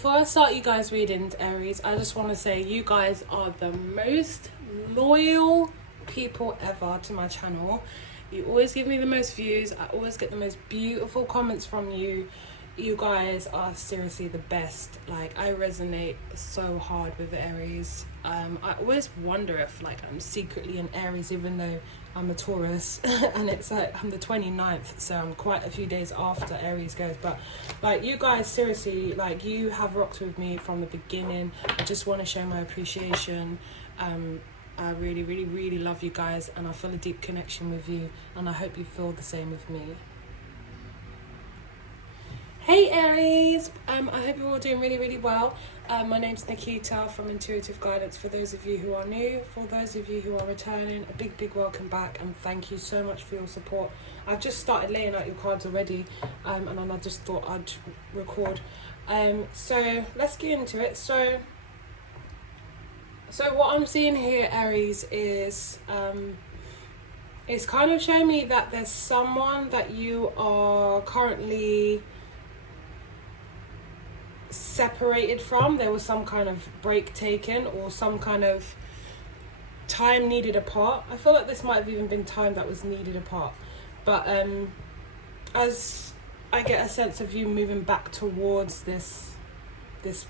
Before I start you guys reading Aries, I just want to say you guys are the most loyal people ever to my channel. You always give me the most views. I always get the most beautiful comments from you. You guys are seriously the best. Like, I resonate so hard with Aries. I always wonder if like I'm secretly an Aries, even though I'm a Taurus and it's like I'm the 29th, so I'm quite a few days after Aries goes. But like, you guys seriously, like, you have rocked with me from the beginning. I just want to show my appreciation. I really, really, really love you guys, and I feel a deep connection with you, and I hope you feel the same with me. Hey Aries, I hope you're all doing really, really well. My name's Nikita from Intuitive Guidance. For those of you who are new, for those of you who are returning, a big, big welcome back, and thank you so much for your support. I've just started laying out your cards already, and then I just thought I'd record. So let's get into it. So what I'm seeing here, Aries, is it's kind of showing me that there's someone that you are currently separated from. There was some kind of break taken, or some kind of time needed apart. I feel like this might have even been time that was needed apart, but as I get a sense of you moving back towards this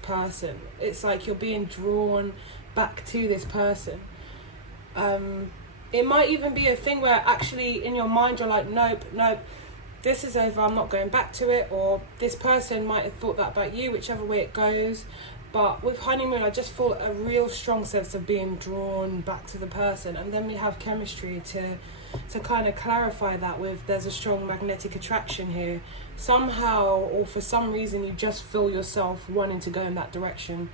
person, it's like you're being drawn back to this person. It might even be a thing where actually in your mind you're like, nope, this is over, I'm not going back to it, or this person might have thought that about you, whichever way it goes. But with honeymoon, I just feel a real strong sense of being drawn back to the person. And then we have chemistry to kind of clarify that with, there's a strong magnetic attraction here. Somehow, or for some reason, you just feel yourself wanting to go in that direction,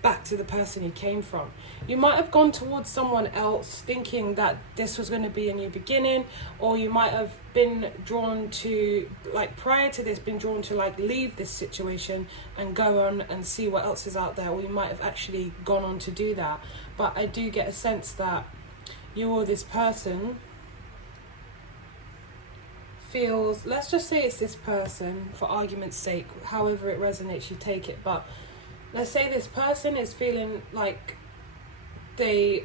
back to the person you came from. You might have gone towards someone else thinking that this was going to be a new beginning, or you might have been drawn to, like, prior to this, been drawn to like leave this situation and go on and see what else is out there, or you might have actually gone on to do that. But I do get a sense that you or this person feels, let's just say it's this person for argument's sake, however it resonates, you take it, but let's say this person is feeling like they,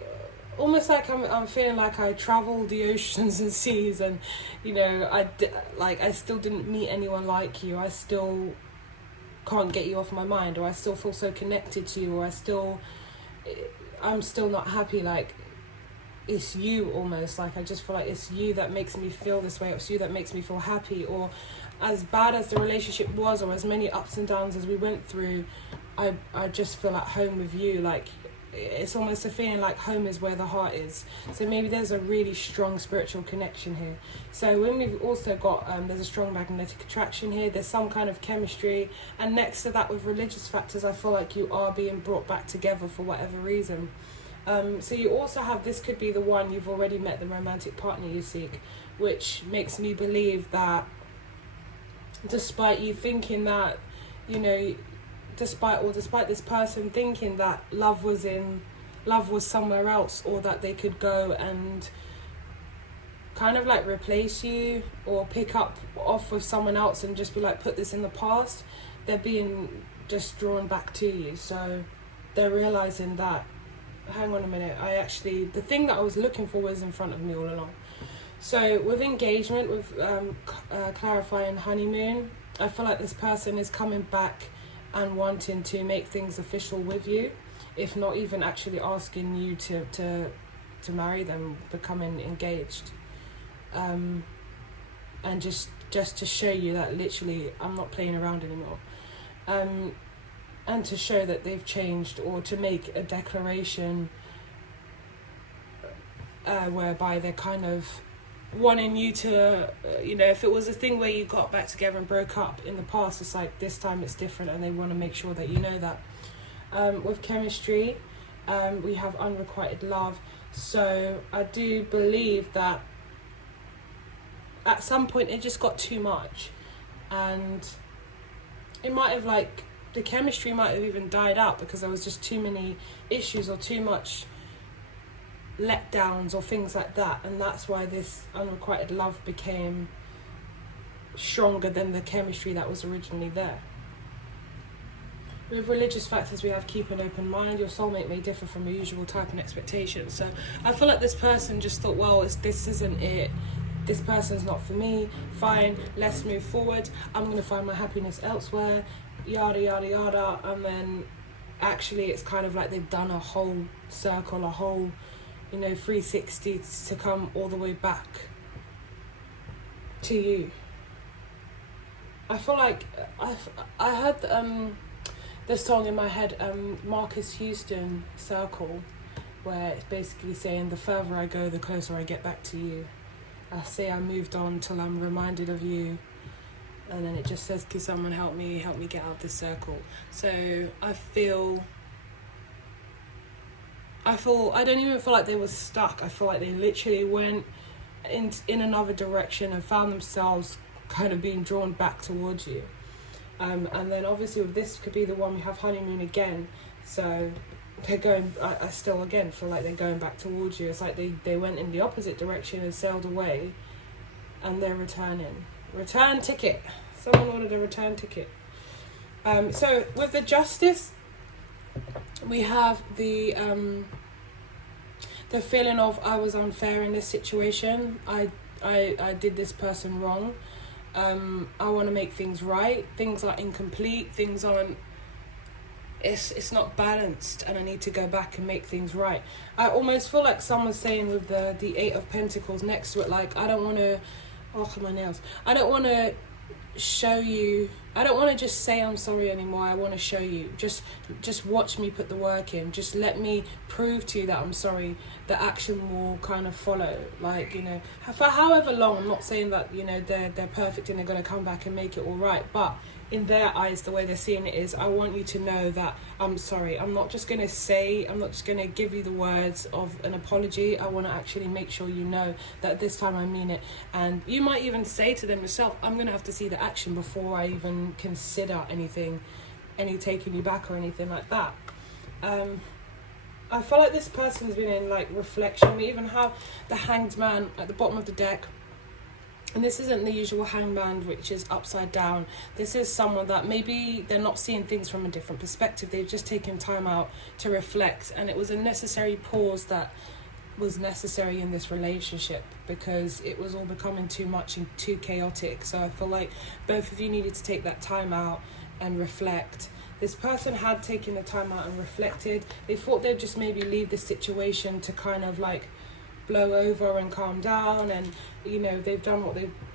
almost like I'm feeling like I traveled the oceans and seas, and you know, I still didn't meet anyone like you. I still can't get you off my mind, or I still feel so connected to you, or I'm still not happy. Like, it's you almost, like I just feel like it's you that makes me feel this way, or it's you that makes me feel happy. Or as bad as the relationship was, or as many ups and downs as we went through, I just feel at home with you. Like, it's almost a feeling like home is where the heart is. So maybe there's a really strong spiritual connection here. So when we've also got there's a strong magnetic attraction here, there's some kind of chemistry, and next to that with religious factors, I feel like you are being brought back together for whatever reason. So you also have, this could be the one, you've already met the romantic partner you seek, which makes me believe that despite you thinking that, you know, despite this person thinking that love was somewhere else, or that they could go and kind of like replace you or pick up off with someone else and just be like, put this in the past, they're being just drawn back to you. So they're realizing that, hang on a minute, the thing that I was looking for was in front of me all along. So with engagement, with clarifying honeymoon, I feel like this person is coming back and wanting to make things official with you, if not even actually asking you to marry them, becoming engaged, and just to show you that literally I'm not playing around anymore, and to show that they've changed, or to make a declaration whereby they're kind of wanting you to, you know, if it was a thing where you got back together and broke up in the past, it's like this time it's different, and they want to make sure that you know that. With chemistry, we have unrequited love. So I do believe that at some point it just got too much, and it might have, like, the chemistry might have even died out because there was just too many issues or too much letdowns or things like that, and that's why this unrequited love became stronger than the chemistry that was originally there. With religious factors, we have keep an open mind. Your soulmate may differ from your usual type and expectation. So I feel like this person just thought, well, this isn't it. This person's not for me. Fine, let's move forward. I'm going to find my happiness elsewhere. Yada, yada, yada. And then actually it's kind of like they've done a whole circle, a whole, 360 to come all the way back to you. I feel like I heard this song in my head, Marcus Houston, Circle, where it's basically saying the further I go, the closer I get back to you. I say I moved on till I'm reminded of you, and then it just says, can someone help me get out of this circle. So I don't even feel like they were stuck. I feel like they literally went in another direction and found themselves kind of being drawn back towards you. And then obviously with this could be the one we have honeymoon again. So they're going, I still again feel like they're going back towards you. It's like they went in the opposite direction and sailed away, and they're returning. Return ticket. Someone ordered a return ticket. So with the justice, we have the feeling of I was unfair in this situation. I did this person wrong. I want to make things right. Things are incomplete. Things aren't. It's not balanced, and I need to go back and make things right. I almost feel like someone's saying with the Eight of Pentacles next to it, like I don't want to. Oh, my nails. I don't want to show you. I don't want to just say I'm sorry anymore. I want to show you. Just watch me put the work in. Just let me prove to you that I'm sorry. The action will kind of follow. Like, for however long. I'm not saying that, they're perfect and they're going to come back and make it all right. But in their eyes, the way they're seeing it is, I want you to know that I'm sorry. I'm not just going to give you the words of an apology. I want to actually make sure you know that this time I mean it. And you might even say to them yourself, I'm going to have to see the action before I even consider any taking you back or anything like that. I feel like this person's been in like reflection. We even have the Hanged Man at the bottom of the deck. And this isn't the usual hangman, which is upside down. This is someone that maybe they're not seeing things from a different perspective. They've just taken time out to reflect. And it was a necessary pause that was necessary in this relationship, because it was all becoming too much and too chaotic. So I feel like both of you needed to take that time out and reflect. This person had taken the time out and reflected. They thought they'd just maybe leave this situation to kind of like blow over and calm down, and they've done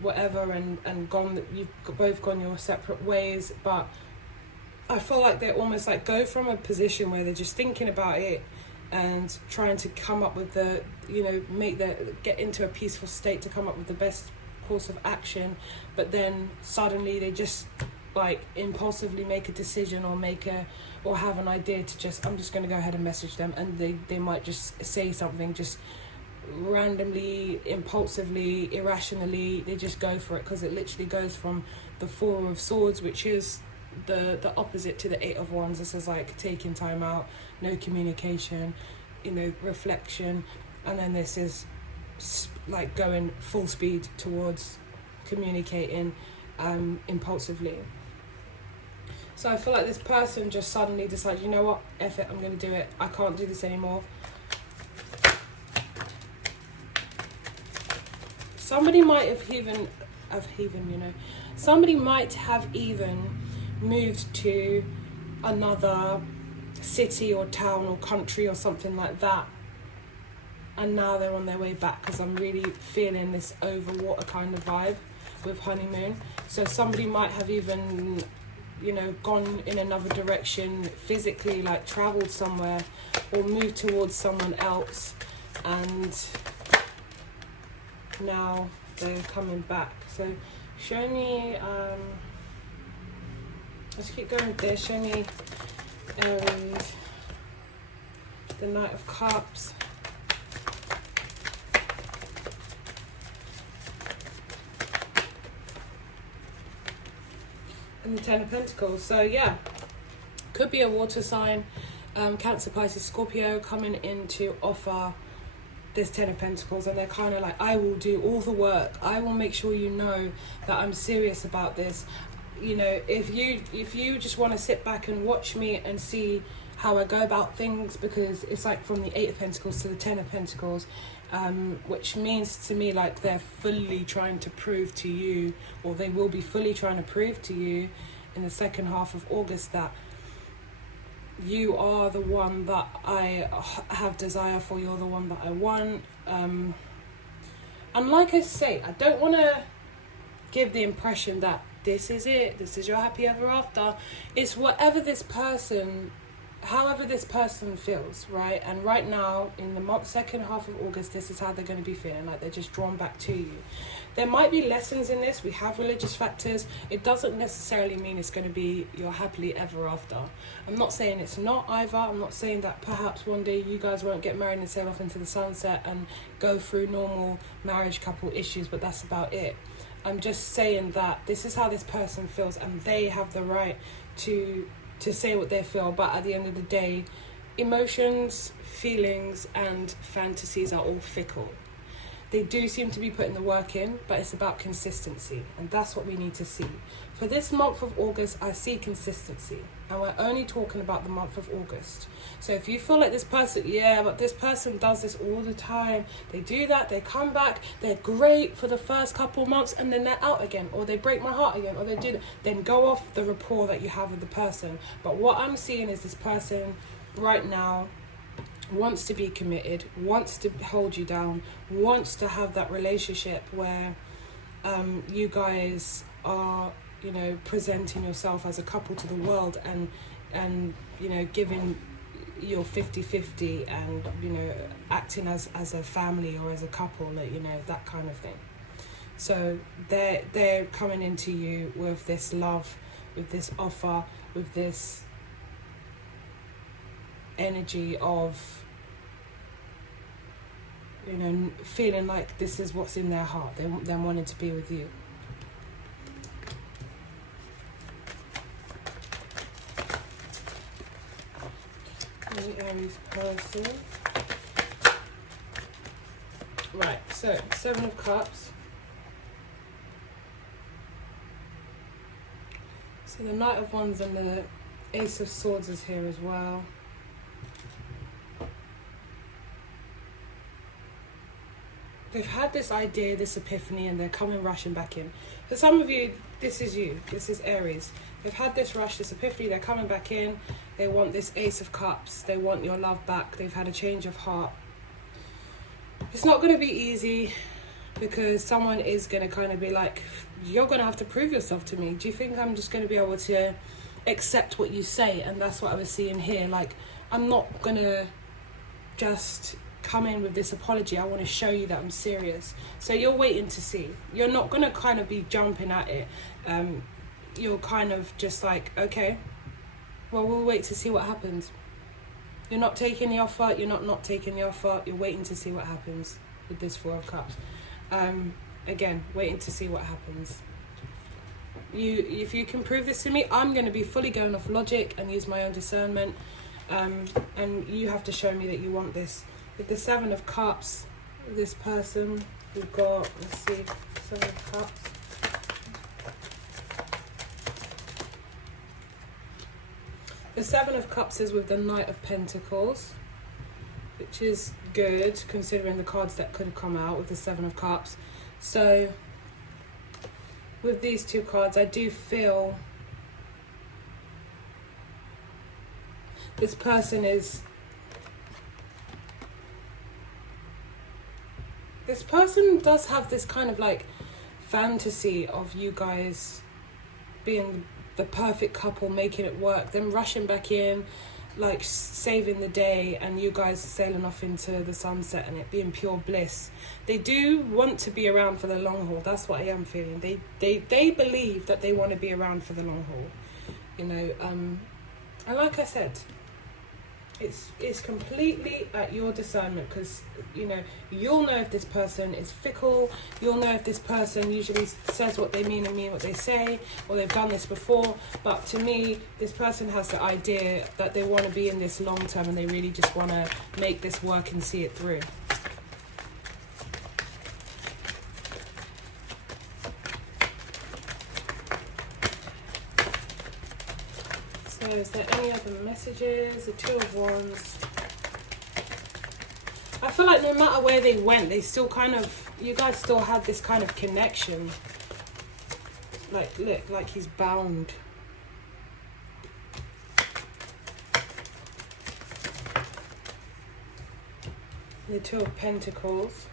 whatever and gone. You've both gone your separate ways. But I feel like they're almost like go from a position where they're just thinking about it and trying to come up with get into a peaceful state to come up with the best course of action, but then suddenly they just like impulsively make a decision or have an idea to I'm just going to go ahead and message them, and they might just say something just randomly, impulsively, irrationally. They just go for it, because it literally goes from the Four of Swords, which is the opposite to the Eight of Wands. This is like taking time out, no communication, reflection, and then this is like going full speed towards communicating impulsively. So I feel like this person just suddenly decided, you know what, F it, I'm going to do it. I can't do this anymore. Somebody might have somebody might have even moved to another city or town or country or something like that, and now they're on their way back, because I'm really feeling this overwater kind of vibe with honeymoon. So somebody might have even gone in another direction physically, like traveled somewhere or moved towards someone else, and now they're coming back. So show me let's keep going with this. Show me Aries, the Knight of Cups, and the Ten of Pentacles. So yeah, could be a water sign, Cancer, Pisces, Scorpio, coming in to offer this Ten of Pentacles, and they're kind of like, I will do all the work. I will make sure you know that I'm serious about this. you know, if you just want to sit back and watch me and see how I go about things, because it's like from the 8 of Pentacles to the 10 of Pentacles, which means to me like they're fully trying to prove to you, or they will be fully trying to prove to you in the second half of August, that you are the one that I have desire for, you're the one that I want. And like I say, I don't want to give the impression that this is it, this is your happy ever after. It's whatever this person, however this person feels, right? And right now, in the second half of August, this is how they're going to be feeling, like they're just drawn back to you. There might be lessons in this. We have religious factors. It doesn't necessarily mean it's going to be your happily ever after. I'm not saying it's not either. I'm not saying that perhaps one day you guys won't get married and sail off into the sunset and go through normal marriage couple issues, but that's about it. I'm just saying that this is how this person feels, and they have the right to say what they feel. But at the end of the day, emotions, feelings and fantasies are all fickle. They do seem to be putting the work in, but it's about consistency, and that's what we need to see. For this month of August, I see consistency, and we're only talking about the month of August. So if you feel like this person, yeah, but this person does this all the time, they do that, they come back, they're great for the first couple of months, and then they're out again, or they break my heart again, or they do that, then go off the rapport that you have with the person. But what I'm seeing is this person right now wants to be committed, wants to hold you down, wants to have that relationship where you guys are, you know, presenting yourself as a couple to the world, and you know, giving your 50-50, and you know, acting as a family or as a couple, like, you know, that kind of thing. So they're coming into you with this love, with this offer, with this energy of, you know, feeling like this is what's in their heart. They wanting to be with you. The Aries person. Right, so 7 of Cups. So the Knight of Wands and the Ace of Swords is here as well. They've had this idea, this epiphany, and they're coming rushing back in. For some of you, this is you. This is Aries. They've had this rush, this epiphany. They're coming back in. They want this Ace of Cups. They want your love back. They've had a change of heart. It's not going to be easy, because someone is going to kind of be like, you're going to have to prove yourself to me. Do you think I'm just going to be able to accept what you say? And that's what I was seeing here. Like, I'm not going to just come in with this apology. I want to show you that I'm serious. So you're waiting to see. You're not going to kind of be jumping at it. You're kind of just like, okay, well, we'll wait to see what happens. You're not taking the offer. You're not taking the offer. You're waiting to see what happens with this 4 of Cups. Again, waiting to see what happens. If you can prove this to me, I'm going to be fully going off logic and use my own discernment. And you have to show me that you want this. With the 7 of Cups, this person, we've got, let's see, 7 of Cups. The 7 of Cups is with the Knight of Pentacles, which is good considering the cards that could have come out with the 7 of Cups. So with these 2 cards, I do feel this person does have this kind of like fantasy of you guys being the perfect couple, making it work, them rushing back in, like saving the day, and you guys sailing off into the sunset and it being pure bliss. They do want to be around for the long haul. That's what I am feeling. They believe that they want to be around for the long haul, you know. And like I said, it's completely at your discernment, because you know, you'll know if this person is fickle. You'll know if this person usually says what they mean and mean what they say, or they've done this before. But to me, this person has the idea that they want to be in this long term, and they really just want to make this work and see it through. is there any other messages? The Two of Wands. I feel like no matter where they went, they still kind of, you guys still had this kind of connection. Like, look, like he's bound. The Two of Pentacles.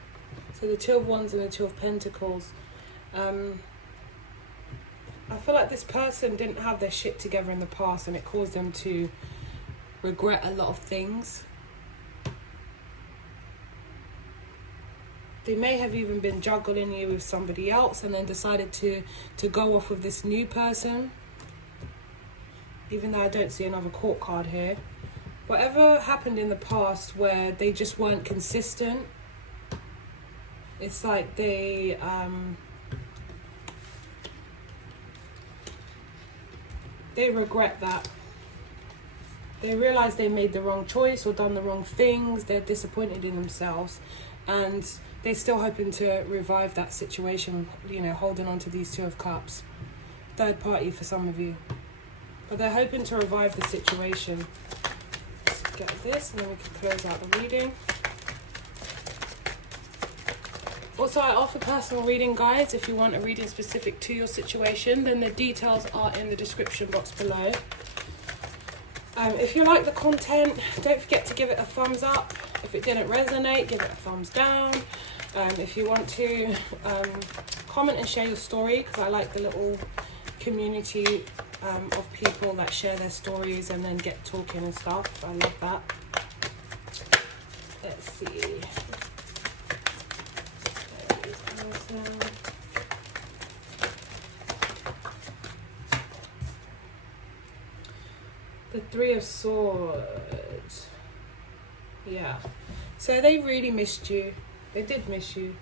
So the Two of Wands and the Two of Pentacles. I feel like this person didn't have their shit together in the past, and it caused them to regret a lot of things. They may have even been juggling you with somebody else and then decided to go off with this new person. Even though I don't see another court card here. Whatever happened in the past where they just weren't consistent, it's like they regret that. They realize they made the wrong choice or done the wrong things. They're disappointed in themselves, and they're still hoping to revive that situation, you know, holding on to these Two of Cups. Third party for some of you. But they're hoping to revive the situation. Let's get this and then we can close out the reading. Also, I offer personal reading, guys. If you want a reading specific to your situation, then the details are in the description box below. If you like the content, don't forget to give it a thumbs up. If it didn't resonate, give it a thumbs down. If you want to comment and share your story, because I like the little community of people that share their stories and then get talking and stuff. I love that. Let's see. The Three of Swords. Yeah. So they really missed you. They did miss you.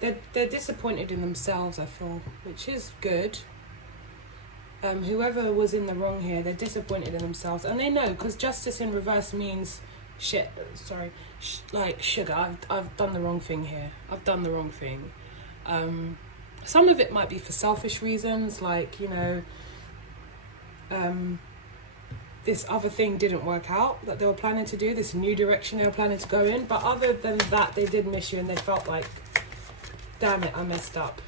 They're disappointed in themselves, I feel, which is good. Whoever was in the wrong here, they're disappointed in themselves, and they know, because justice in reverse means shit. Sorry, like sugar. I've done the wrong thing here. I've done the wrong thing. Some of it might be for selfish reasons, like, you know, this other thing didn't work out that they were planning to do, this new direction they were planning to go in. But other than that, they did miss you, and they felt like, damn it, I messed up.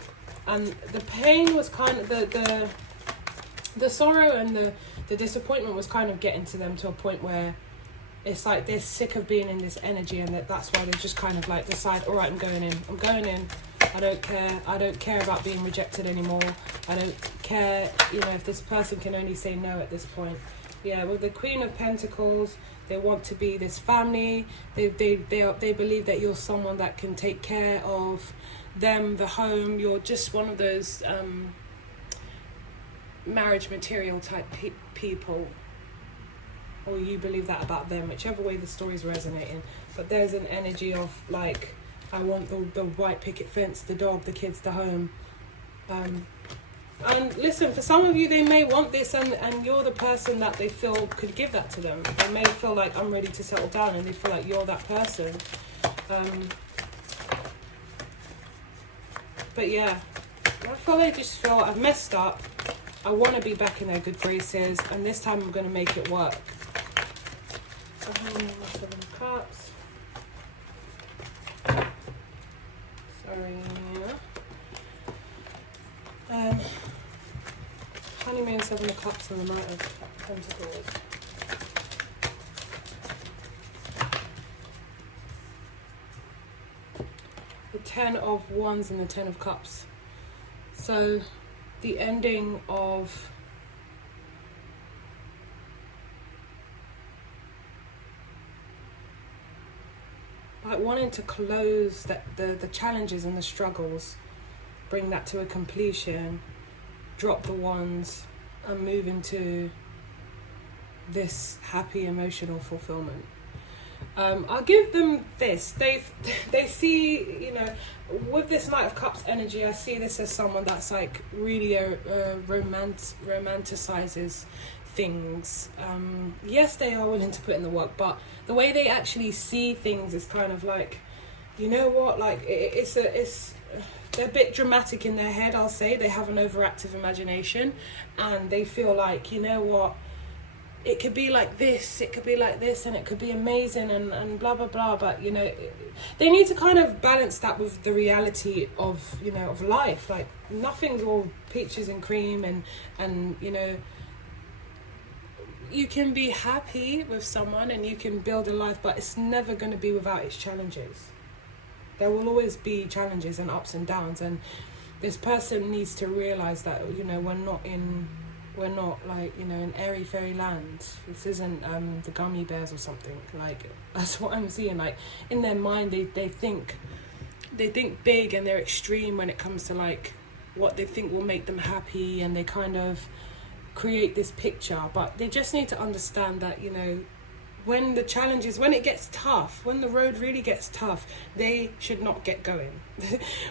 And the pain was kind of, the sorrow and the disappointment was kind of getting to them to a point where it's like they're sick of being in this energy, and that's why they just kind of like decide, all right, I'm going in. I don't care about being rejected anymore. I don't care, you know, if this person can only say no at this point. Yeah, with the Queen of Pentacles, they want to be this family. They believe that you're someone that can take care of them, the home. You're just one of those marriage material type people, or you believe that about them, whichever way the story's resonating. But there's an energy of like, I want the white picket fence, the dog, the kids, the home. And listen, for some of you, they may want this, and you're the person that they feel could give that to them. They may feel like, I'm ready to settle down, and they feel like you're that person. But yeah, I feel they just feel, I've messed up. I want to be back in their good graces, and this time I'm going to make it work. Seven of Cups. Sorry. Honeymoon, Seven of Cups, and the Knight of Pentacles. The Ten of Wands and the Ten of Cups. So the ending of like wanting to close the challenges and the struggles, bring that to a completion, drop the wands and move into this happy emotional fulfillment. I'll give them this. They see, you know, with this Knight of Cups energy, I see this as someone that's like really romanticizes things. Yes, they are willing to put in the work, but the way they actually see things is kind of like, you know what, like they're a bit dramatic in their head, I'll say. They have an overactive imagination, and they feel like, you know what, it could be like this, it could be like this, and it could be amazing, and blah blah blah. But you know, they need to kind of balance that with the reality of, you know, of life. Like nothing's all peaches and cream, and you know, you can be happy with someone and you can build a life, but it's never going to be without its challenges. There will always be challenges and ups and downs, and this person needs to realize that, you know, we're not like, you know, in airy fairy land. This isn't the gummy bears or something. Like, that's what I'm seeing. Like, in their mind, they think big, and they're extreme when it comes to like what they think will make them happy, and they kind of create this picture. But they just need to understand that, you know, when it gets tough, when the road really gets tough, they should not get going.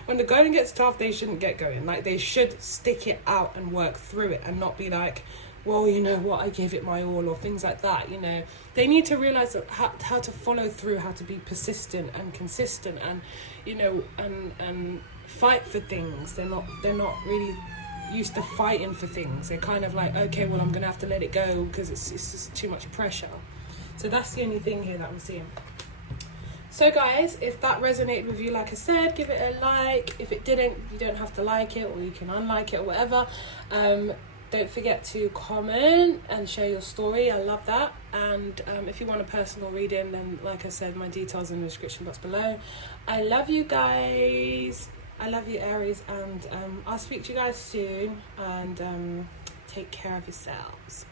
When the going gets tough, they shouldn't get going. Like, they should stick it out and work through it, and not be like, well, you know what, I gave it my all, or things like that. You know, they need to realize how to follow through, how to be persistent and consistent, and, you know, and fight for things. They're not really used to fighting for things. They're kind of like, okay, well, I'm gonna have to let it go because it's just too much pressure. So that's the only thing here that I'm seeing. So guys, if that resonated with you, like I said, give it a like. If it didn't, you don't have to like it, or you can unlike it, or whatever. Don't forget to comment and share your story. I love that. And if you want a personal reading, then like I said, my details in the description box below. I love you guys. I love you, Aries, and I'll speak to you guys soon, and take care of yourselves.